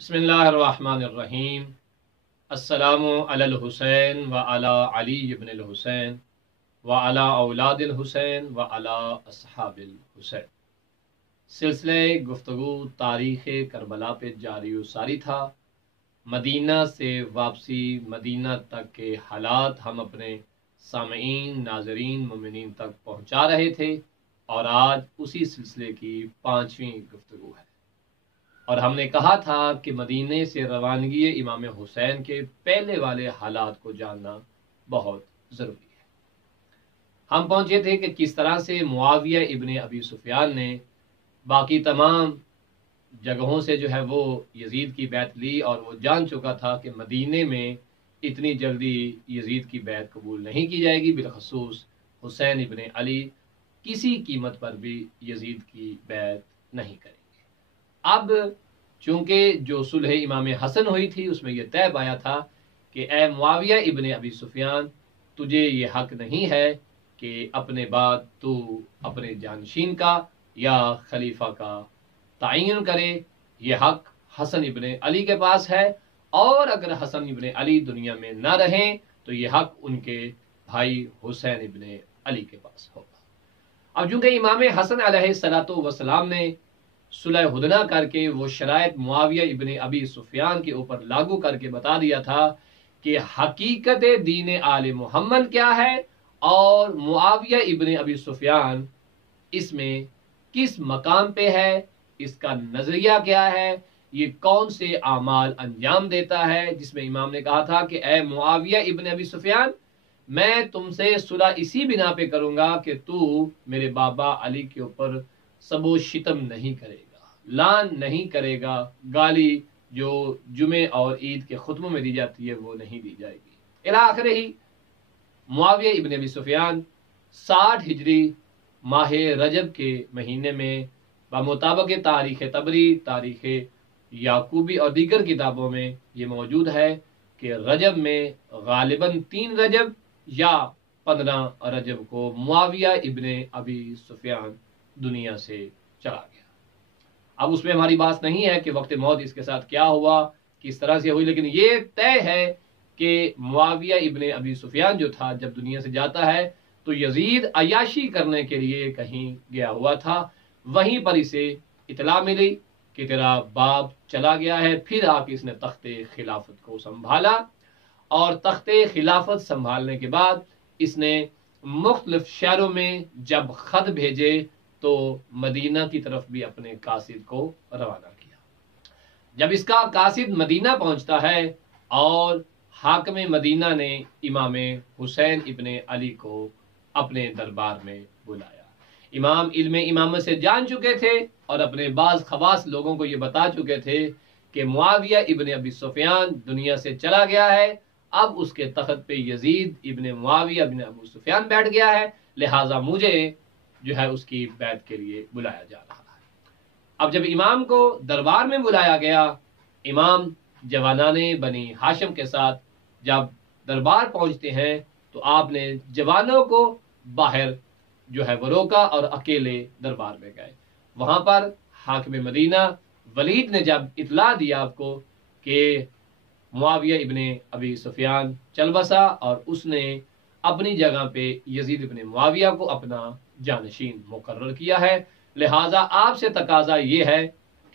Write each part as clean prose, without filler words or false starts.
بسم اللہ الرحمن الرحیم۔ السلام علی الحسین و علی علی ابن الحسین و علی اولاد الحسین و علی اصحاب الحسین۔ سلسلہ گفتگو تاریخ کربلا پہ جاری و ساری تھا۔ مدینہ سے واپسی، مدینہ تک کے حالات ہم اپنے سامعین، ناظرین، مومنین تک پہنچا رہے تھے، اور آج اسی سلسلے کی 5ویں گفتگو ہے۔ اور ہم نے کہا تھا کہ مدینے سے روانگی امام حسین کے پہلے والے حالات کو جاننا بہت ضروری ہے۔ ہم پہنچے تھے کہ کس طرح سے معاویہ ابن ابی سفیان نے باقی تمام جگہوں سے جو ہے وہ یزید کی بیعت لی، اور وہ جان چکا تھا کہ مدینے میں اتنی جلدی یزید کی بیعت قبول نہیں کی جائے گی، بالخصوص حسین ابن علی کسی قیمت پر بھی یزید کی بیعت نہیں کریں گے۔ اب چونکہ جو صلح امام حسن ہوئی تھی اس میں یہ طے پایا تھا کہ اے معاویہ ابن ابی سفیان، تجھے یہ حق نہیں ہے کہ اپنے بعد تو اپنے جانشین کا یا خلیفہ کا تعین کرے، یہ حق حسن ابن علی کے پاس ہے، اور اگر حسن ابن علی دنیا میں نہ رہیں تو یہ حق ان کے بھائی حسین ابن علی کے پاس ہوگا۔ اب چونکہ امام حسن علیہ السلام نے صلح ہدنہ کر کے وہ شرائط معاویہ ابن ابی سفیان کے اوپر لاگو کر کے بتا دیا تھا کہ حقیقت دین آل محمد کیا ہے، اور معاویہ ابن ابی سفیان اس میں کس مقام پہ ہے، اس کا نظریہ کیا ہے، یہ کون سے اعمال انجام دیتا ہے، جس میں امام نے کہا تھا کہ اے معاویہ ابن ابی سفیان، میں تم سے صلح اسی بنا پہ کروں گا کہ تو میرے بابا علی کے اوپر سب و شتم نہیں کرے گا، لان نہیں کرے گا، گالی جو جمعے اور عید کے خطبوں میں دی جاتی ہے وہ نہیں دی جائے گی۔ الی آخر ہی معاویہ ابن ابی سفیان 60 ہجری ماہ رجب کے مہینے میں بمطابق تاریخ طبری، تاریخ یعقوبی اور دیگر کتابوں میں یہ موجود ہے کہ رجب میں غالباً 3 رجب یا 15 رجب کو معاویہ ابن ابی سفیان دنیا سے چلا گیا۔ اب اس میں ہماری بات نہیں ہے کہ وقت موت اس کے ساتھ کیا ہوا، کس طرح سے ہوئی، لیکن یہ طے ہے کہ معاویہ ابن ابی سفیان جو تھا جب دنیا سے جاتا ہے تو یزید عیاشی کرنے کے لیے کہیں گیا ہوا تھا، وہیں پر اسے اطلاع ملی کہ تیرا باپ چلا گیا ہے۔ پھر آ کے اس نے تخت خلافت کو سنبھالا، اور تخت خلافت سنبھالنے کے بعد اس نے مختلف شہروں میں جب خط بھیجے تو مدینہ کی طرف بھی اپنے قاصد کو روانہ کیا۔ جب اس کا قاصد مدینہ پہنچتا ہے اور حاکم مدینہ نے امام حسین ابن علی کو اپنے دربار میں بلایا، امام علم امامت سے جان چکے تھے اور اپنے بعض خواص لوگوں کو یہ بتا چکے تھے کہ معاویہ ابن ابی سفیان دنیا سے چلا گیا ہے، اب اس کے تخت پہ یزید ابن معاویہ ابن ابو سفیان بیٹھ گیا ہے، لہٰذا مجھے جو ہے اس کی بیعت کے لیے بلایا جا رہا ہے۔ اب جب امام کو دربار میں بلایا گیا، امام جوانان بنی ہاشم کے ساتھ جب دربار پہنچتے ہیں تو آپ نے جوانوں کو باہر جو ہے وہ روکا اور اکیلے دربار میں گئے۔ وہاں پر حاکم مدینہ ولید نے جب اطلاع دیا آپ کو کہ معاویہ ابن ابی سفیان چل بسا اور اس نے اپنی جگہ پہ یزید ابن معاویہ کو اپنا جانشین مقرر کیا ہے، لہٰذا آپ سے تقاضا یہ ہے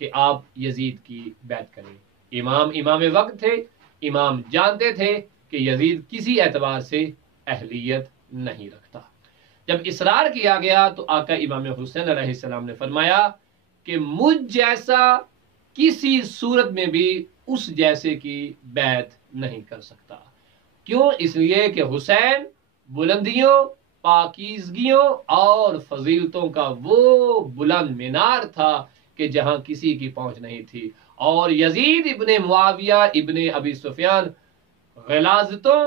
کہ آپ یزید کی بیعت کریں۔ امام وقت تھے، امام جانتے تھے کہ یزید کسی اعتبار سے اہلیت نہیں رکھتا۔ جب اصرار کیا گیا تو آقا امام حسین علیہ السلام نے فرمایا کہ مجھ جیسا کسی صورت میں بھی اس جیسے کی بیعت نہیں کر سکتا۔ کیوں؟ اس لیے کہ حسین بلندیوں، پاکیزگیوں اور فضیلتوں کا وہ بلند مینار تھا کہ جہاں کسی کی پہنچ نہیں تھی، اور یزید ابن معاویہ ابن ابی سفیان غلاظتوں،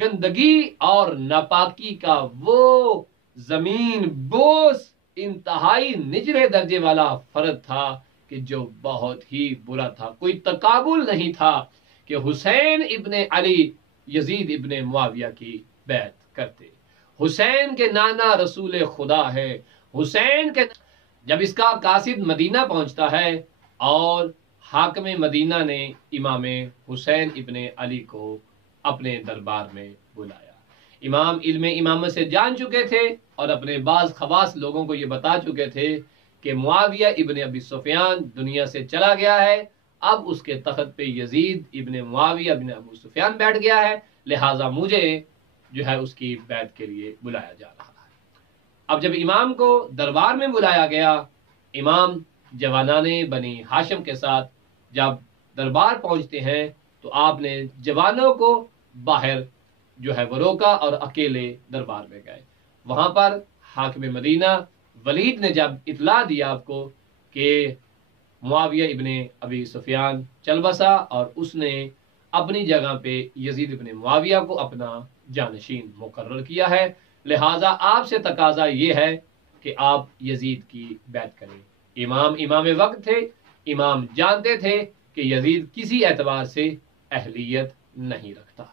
گندگی اور ناپاکی کا وہ زمین بوس انتہائی نچلے درجے والا فرد تھا کہ جو بہت ہی برا تھا۔ کوئی تقابل نہیں تھا کہ حسین ابن علی یزید ابن معاویہ کی بیعت کرتے۔ حسین کے نانا رسول خدا ہے، حسین کے جب اس کا قاصد مدینہ پہنچتا ہے اور حاکم مدینہ نے امام حسین ابن علی کو اپنے دربار میں بلایا۔ امام علم امامت سے جان چکے تھے اور اپنے بعض خواص لوگوں کو یہ بتا چکے تھے کہ معاویہ ابن ابی سفیان دنیا سے چلا گیا ہے، اب اس کے تخت پہ یزید ابن معاویہ ابن ابو سفیان بیٹھ گیا ہے، لہٰذا مجھے جو ہے اس کی بیعت کے لیے بلایا جا رہا ہے۔ اب جب امام کو دربار میں بلایا گیا، امام جوانان بنی ہاشم کے ساتھ جب دربار پہنچتے ہیں تو آپ نے جوانوں کو باہر جو ہے وہ روکا اور اکیلے دربار میں گئے۔ وہاں پر حاکم مدینہ ولید نے جب اطلاع دیا آپ کو کہ معاویہ ابن ابی سفیان چل بسا اور اس نے اپنی جگہ پہ یزید ابن معاویہ کو اپنا جانشین مقرر کیا ہے، لہٰذا آپ سے تقاضا یہ ہے کہ آپ یزید کی بیعت کریں۔ امام وقت تھے، امام جانتے تھے کہ یزید کسی اعتبار سے اہلیت نہیں رکھتا۔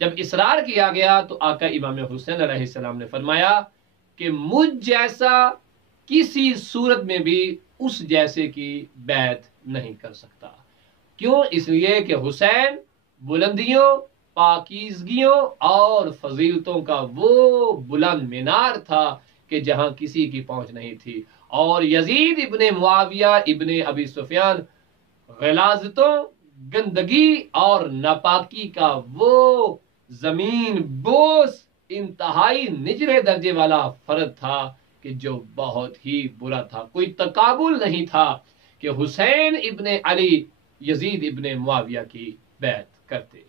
جب اصرار کیا گیا تو آقا امام حسین علیہ السلام نے فرمایا کہ مجھ جیسا کسی صورت میں بھی اس جیسے کی بیعت نہیں کر سکتا۔ کیوں؟ اس لیے کہ حسین بلندیوں، پاکیزگیوں اور فضیلتوں کا وہ بلند مینار تھا کہ جہاں کسی کی پہنچ نہیں تھی، اور یزید ابن معاویہ ابن ابی سفیان غلاظتوں، گندگی اور ناپاکی کا وہ زمین بوس انتہائی نچلے درجے والا فرد تھا کہ جو بہت ہی برا تھا۔ کوئی تقابل نہیں تھا کہ حسین ابن علی یزید ابن معاویہ کی بیعت کرتے۔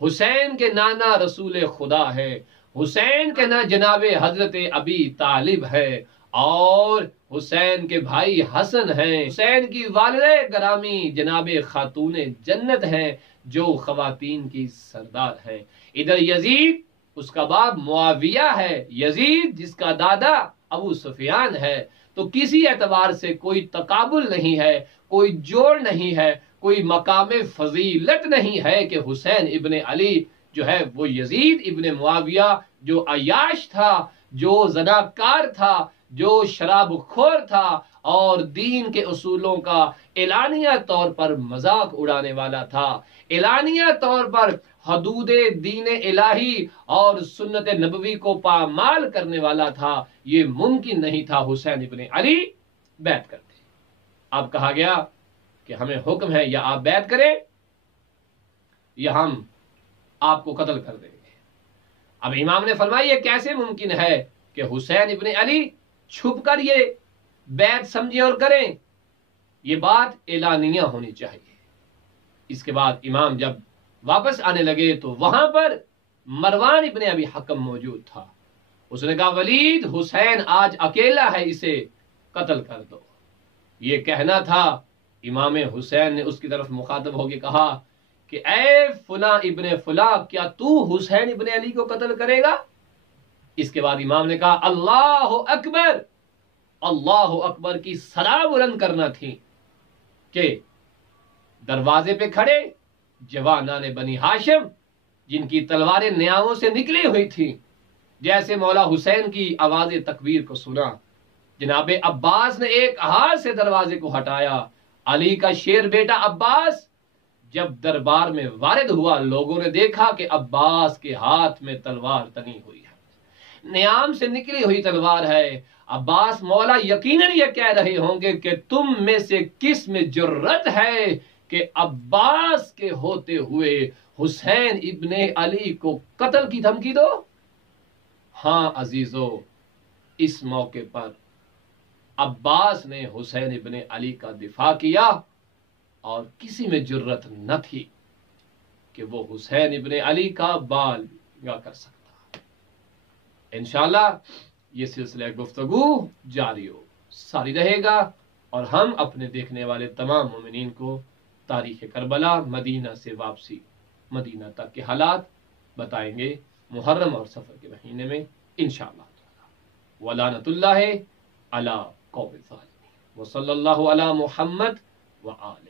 حسین کے نانا رسول خدا ہے، حسین کے نا جناب حضرت ابی طالب ہے، اور حسین کے بھائی حسن ہیں، حسین کی والدہ گرامی جناب خاتون جنت ہیں جو خواتین کی سردار ہیں۔ ادھر یزید، اس کا باپ معاویہ ہے، یزید جس کا دادا ابو سفیان ہے، تو کسی اعتبار سے کوئی تقابل نہیں ہے، کوئی جوڑ نہیں ہے، کوئی مقام فضیلت نہیں ہے کہ حسین ابن علی جو ہے وہ یزید ابن معاویہ جو عیاش تھا، جو زناکار تھا، جو شراب خور تھا اور دین کے اصولوں کا اعلانیہ طور پر مذاق اڑانے والا تھا، اعلانیہ طور پر حدود دین الہی اور سنت نبوی کو پامال کرنے والا تھا، یہ ممکن نہیں تھا حسین ابن علی بیعت کرتے۔ اب کہا گیا کہ ہمیں حکم ہے یا آپ بیعت کریں یا ہم آپ کو قتل کر دیں گے۔ اب امام نے فرمایا یہ کیسے ممکن ہے کہ حسین ابن علی چھپ کر یہ بیعت سمجھیں اور کریں، یہ بات اعلانیہ ہونی چاہیے۔ اس کے بعد امام جب واپس آنے لگے تو وہاں پر مروان ابن ابی حکم موجود تھا۔ اس نے کہا ولید، حسین آج اکیلا ہے، اسے قتل کر دو۔ یہ کہنا تھا، امام حسین نے اس کی طرف مخاطب ہو کے کہا کہ اے فلاں ابن فلاں، کیا تو حسین ابن علی کو قتل کرے گا؟ اس کے بعد امام نے کہا اللہ اکبر، اللہ اکبر کی صدا بلند کرنا تھی کہ دروازے پہ کھڑے جوانان بنی ہاشم جن کی تلواریں نیاموں سے نکلی ہوئی تھی، جیسے مولا حسین کی آواز تکبیر کو سنا، جناب عباس نے ایک ہاتھ سے دروازے کو ہٹایا۔ علی کا شیر بیٹا عباس جب دربار میں وارد ہوا، لوگوں نے دیکھا کہ عباس کے ہاتھ میں تلوار تنی ہوئی ہے، نیام سے نکلی ہوئی تلوار ہے۔ عباس مولا یقیناً یہ کہہ رہے ہوں گے کہ تم میں سے کس میں جرت ہے کہ عباس کے ہوتے ہوئے حسین ابن علی کو قتل کی دھمکی دو؟ ہاں عزیزو، اس موقع پر عباس نے حسین ابن علی کا دفاع کیا اور کسی میں جرت نہ تھی کہ وہ حسین ابن علی کا بال یا کر سکتا۔ انشاءاللہ یہ سلسلہ گفتگو جاری ہو ساری رہے گا اور ہم اپنے دیکھنے والے تمام مومنین کو تاریخ کربلا، مدینہ سے واپسی، مدینہ تک کے حالات بتائیں گے محرم اور سفر کے مہینے میں انشاءاللہ تعالی۔ ولعنت اللہ علی قوم الظالمین، وصلی اللہ علی محمد وآلہ